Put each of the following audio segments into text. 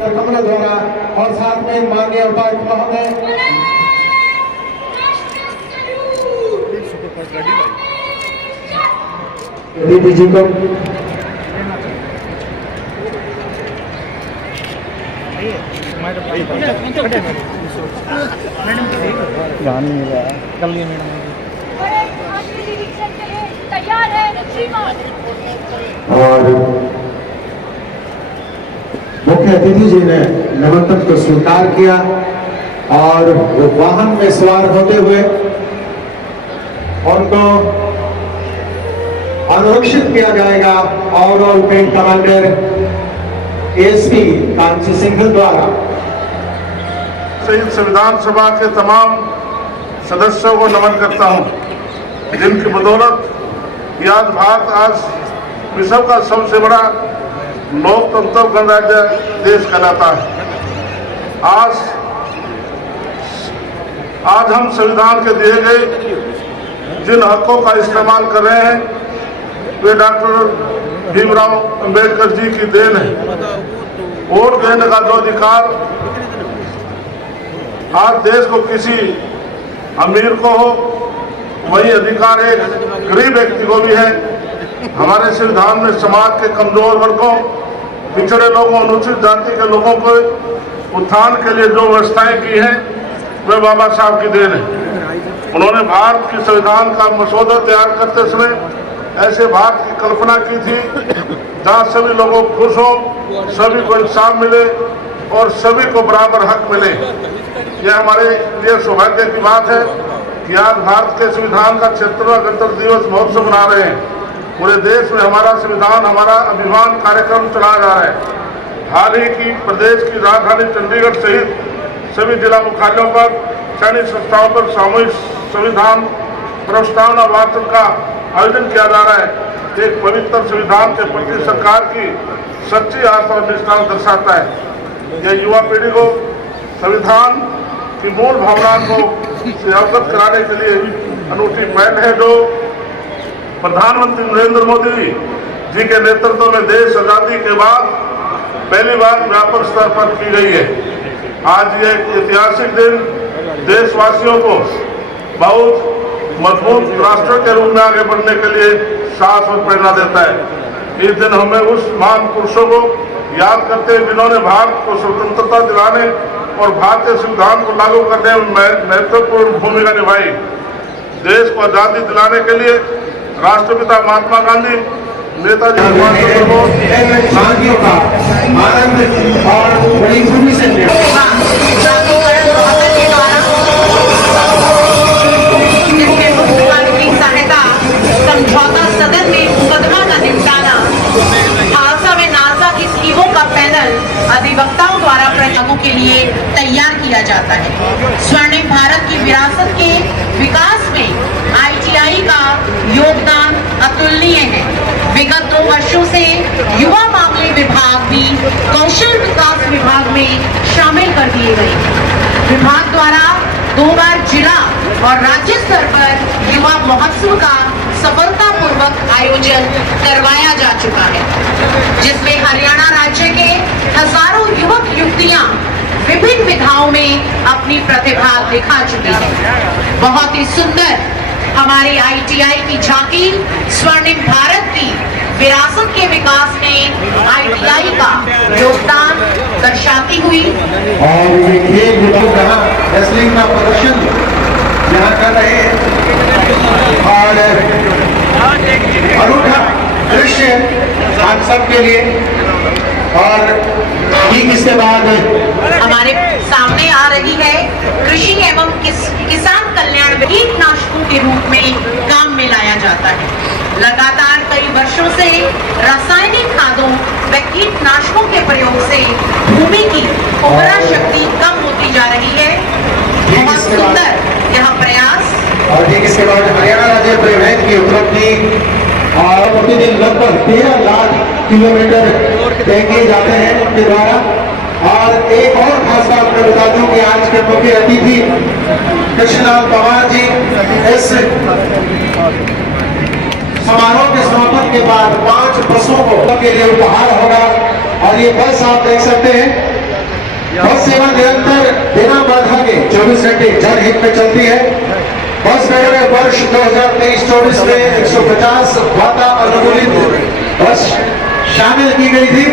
कमला द्वारा और साथ में माननीय उपायुक्त महोदय दीदी जी को ध्यान नहीं रहा कल ये मैडम तैयार है और मुख्य अतिथि जी ने निमंत्रण को स्वीकार किया और वो वाहन में सवार होते हुए उनको अनुरक्षित किया जाएगा ओवरऑल पेंट कमांडर एसपी कांची सिंह द्वारा। संयुक्त संविधान सभा के तमाम सदस्यों को नमन करता हूं, जिनकी बदौलत ये आज भारत आज विश्व का सबसे बड़ा लोकतंत्र गणराज्य देश कहलाता है। आज हम संविधान के दिए गए जिन हकों का इस्तेमाल कर रहे हैं वे डॉक्टर भीमराव अंबेडकर जी की देन है। वोट देने का जो अधिकार आज देश को किसी अमीर को हो, वही अधिकार एक गरीब व्यक्ति को भी है। हमारे संविधान में समाज के कमजोर वर्गों, पिछड़े लोगों, अनुसूचित जाति के लोगों को उत्थान के लिए जो व्यवस्थाएं की हैं वे बाबा साहब की देन है। उन्होंने भारत की संविधान का मसौदा तैयार करते समय ऐसे भारत की कल्पना की थी जहां सभी लोग खुश हो, सभी को इंसाफ मिले और सभी को बराबर हक मिले। यह हमारे लिए सौभाग्य की बात है कि आज भारत के संविधान का 76वां गणतंत्र दिवस महोत्सव मना रहे हैं। पूरे देश में हमारा संविधान हमारा अभिमान कार्यक्रम चलाया जा रहा है। हाल ही की प्रदेश की राजधानी चंडीगढ़ सहित सभी जिला मुख्यालयों पर सैनिक संस्थाओं पर सामूहिक संविधान प्रस्तावना वाचन का आयोजन किया जा रहा है। एक पवित्र संविधान के प्रति सरकार की सच्ची आस्था और निष्ठा दर्शाता है। यह युवा पीढ़ी को संविधान की मूल भावना को से अवगत कराने के लिए अनूठी पहल है जो प्रधानमंत्री नरेंद्र मोदी जी के नेतृत्व में देश आजादी के बाद पहली बार व्यापक स्तर पर की गई है। आज ये ऐतिहासिक दिन देशवासियों को बहुत मजबूत राष्ट्र के रूप में आगे बढ़ने के लिए साहस और प्रेरणा देता है। इस दिन हमें उस महान पुरुषों को याद करते हैं जिन्होंने भारत को स्वतंत्रता दिलाने और भारतीय संविधान को लागू करने में महत्वपूर्ण भूमिका निभाई। देश को आजादी दिलाने के लिए राष्ट्रपिता महात्मा गांधी, नेताजी सुभाष चंद्र बोस का आनंद और बड़ी खुशी से समझौता सदन में मुकदमा का निपटाना, खालसा में नालसा की स्कीमों का पैनल अधिवक्ताओं द्वारा प्रचारों के लिए तैयार किया जाता है। स्वर्णिम भारत की विरासत के विकास में आईटीआई का योगदान अतुलनीय है। विगत 2 वर्षों से युवा मामले विभाग भी कौशल विकास विभाग में शामिल कर दिए गए। विभाग द्वारा 2 बार जिला और राज्य स्तर पर युवा महोत्सव का सफलतापूर्वक आयोजन करवाया जा चुका है, जिसमें हरियाणा राज्य के हजारों युवक युवतियां विभिन्न विधाओं में अपनी प्रतिभा दिखा चुकी है। बहुत ही सुंदर हमारी आईटीआई की झांकी स्वर्णिम भारत की विरासत के विकास में आईटीआई का योगदान दर्शाती हुई। और ये खेल विभाग कहाँ रेसलिंग का प्रदर्शन यहाँ कर रहे हैं और अनूठा दृश्य आप सबके लिए। और ठीक इसके बाद हमारे सामने आ रही है कृषि एवं किसान कल्याण कीटनाशकों के रूप में काम में लाया जाता है। लगातार कई वर्षों से रासायनिक खादों व कीटनाशकों के प्रयोग से भूमि की उर्वरा शक्ति कम होती जा रही है। बहुत सुंदर यह प्रयास। और ठीक इसके बाद हरियाणा राज्य परिवहन की उपलब्धि और प्रतिदिन लगभग 13 लाख किलोमीटर तय किए जाते हैं उनके द्वारा। और एक और खास बात मैं बता दूं कि आज के मुख्य अतिथि कृष्णलाल पवार जी इस समारोह के समापन के बाद 5 बसों को के लिए उपहार होगा। और ये बस आप देख सकते हैं बस सेवा निरंतर बिना बाधा के 24 घंटे जनहित में चलती है। बस मेले में वर्ष 2023-24 में 150 वातानुकूलित बस शामिल की गई थी।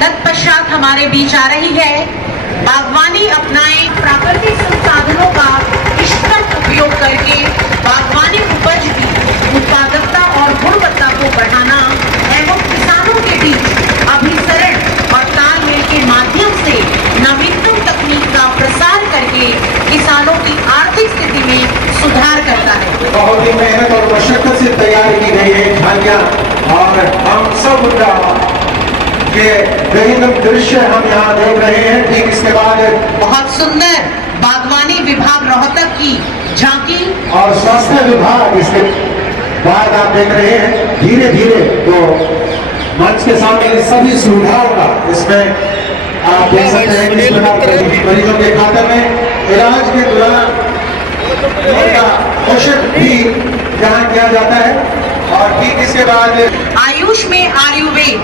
तत्पश्चात हमारे बीच आ रही है बागवानी अपनाएं, प्राकृतिक संसाधनों का इष्टतम उपयोग करके बागवानी उपज की उत्पादकता और गुणवत्ता को बढ़ाना एवं किसानों के बीच अभिसरण और तालमेल के माध्यम से नवीनतम तकनीक का प्रसार करके किसानों की आर्थिक स्थिति में सुधार करता है। बहुत ही मेहनत और मशक्कत से तैयार की गई है झांकियां और हम सब का ये बेहद दृश्य हम यहाँ देख रहे हैं। ठीक इसके बाद बहुत सुंदर बागवानी विभाग रोहतक की झांकी और स्वास्थ्य विभाग इसके बाद आप देख रहे हैं धीरे धीरे तो मंच के सामने सभी सुविधाओं का इसमें आप देख सकते हैं किस प्रकार मरीजों के खाते में इलाज के दौरान उनका पोषण भी यहाँ किया जाता है। और ठीक इसके बाद आयुष में आयुर्वेद,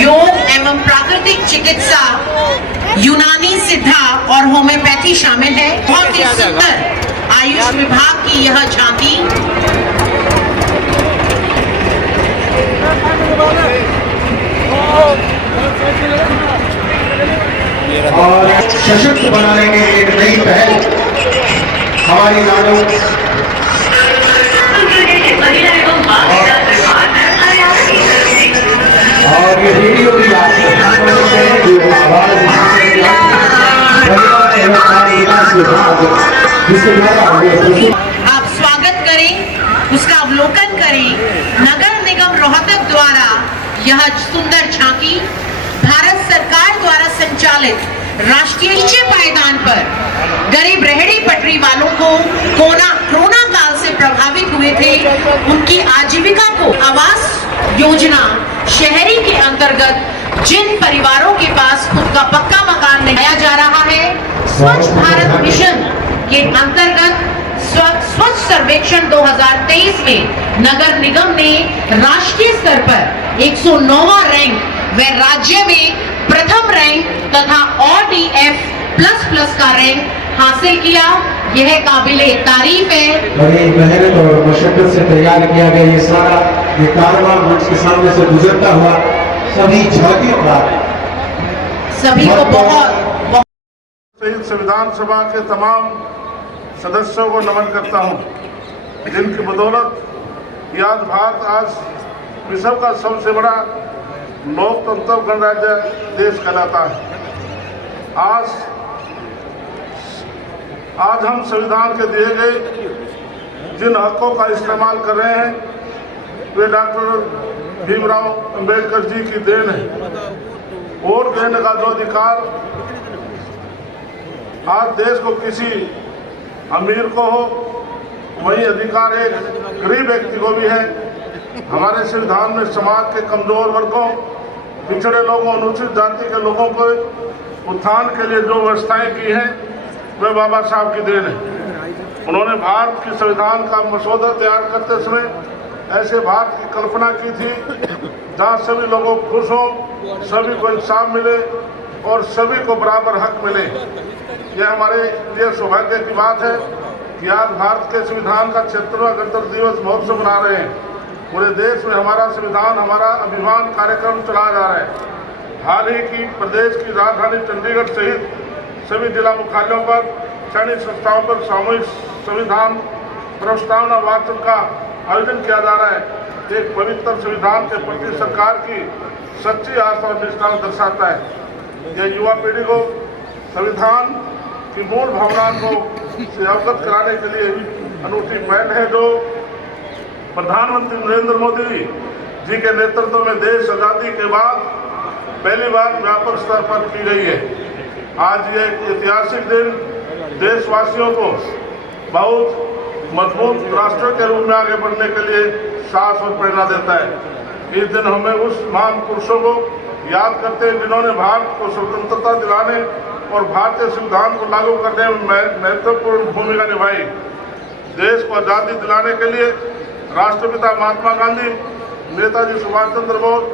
योग एवं प्राकृतिक चिकित्सा, यूनानी सिद्धा और होम्योपैथी शामिल है। बहुत ही सुंदर आयुष विभाग की यह झांकी और सशक्त बनाने की एक नई पहल हमारी नाडो और ये रेडियो भी आप स्वागत करें, उसका अवलोकन करें। नगर निगम रोहतक द्वारा यह सुंदर झांकी भारत सरकार द्वारा संचालित राष्ट्रीय ऊंचे पायदान पर गरीब रेहड़ी पटरी वालों को कोरोना काल से प्रभावित हुए थे, उनकी आजीविका को आवास योजना शहरी के अंतर्गत जिन परिवारों के पास खुद का पक्का मकान नहीं जा रहा है, स्वच्छ भारत मिशन के अंतर्गत स्वच्छ सर्वेक्षण 2023 में नगर निगम ने राष्ट्रीय स्तर पर 109वां रैंक व राज्य में प्रथम रैंक तथा ODF++ का रैंक हासिल किया। यह काबिले तारीफ है। बड़ी मेहनत और मशक्कत से तैयार किया गया ये सारा ये कारवां मंच के सामने से गुजरता हुआ सभी झांकियों का सभी को बहुत संयुक्त संविधान सभा के तमाम सदस्यों को नमन करता हूं, जिनकी बदौलत आज भारत आज विश्व का सबसे बड़ा लोकतंत्र गणराज्य देश कहलाता है। आज हम संविधान के दिए गए जिन हकों का इस्तेमाल कर रहे हैं वे डॉक्टर भीमराव अंबेडकर जी की देन है। वोट देने का जो अधिकार आज देश को किसी अमीर को हो, वही अधिकार एक गरीब व्यक्ति को भी है। हमारे संविधान में समाज के कमजोर वर्गों, पिछड़े लोगों, अनुसूचित जाति के लोगों को उत्थान के लिए जो व्यवस्थाएं की हैं वे बाबा साहब की देन है। उन्होंने भारत की संविधान का मसौदा तैयार करते समय ऐसे भारत की कल्पना की थी जहां सभी लोग खुश हों, सभी को इंसाफ मिले और सभी को बराबर हक मिले। यह हमारे लिए सौभाग्य की बात है कि आज भारत के संविधान का 76वां गणतंत्र दिवस महोत्सव मना रहे हैं। पूरे देश में हमारा संविधान, हमारा अभिमान कार्यक्रम चलाया जा रहा है। हाल ही की प्रदेश की राजधानी चंडीगढ़ सहित सभी जिला मुख्यालयों पर चयनित संस्थाओं पर सामूहिक संविधान प्रस्तावना वाचन का आयोजन किया जा रहा है। एक पवित्र संविधान के प्रति सरकार की सच्ची आस्था और निष्ठा दर्शाता है। यह युवा पीढ़ी को संविधान की मूल भावना को से अवगत कराने के लिए अनूठी पहल है जो प्रधानमंत्री नरेंद्र मोदी जी के नेतृत्व में देश आजादी के बाद पहली बार व्यापक स्तर पर की गई है। आज ये ऐतिहासिक दिन देशवासियों को बहुत मजबूत राष्ट्र के रूप में आगे बढ़ने के लिए साहस और प्रेरणा देता है। इस दिन हमें उस महान पुरुषों को याद करते हैं जिन्होंने भारत को स्वतंत्रता दिलाने और भारतीय संविधान को लागू करने में महत्वपूर्ण भूमिका निभाई। देश को आज़ादी दिलाने के लिए राष्ट्रपिता महात्मा गांधी, नेताजी सुभाष चंद्र बोस,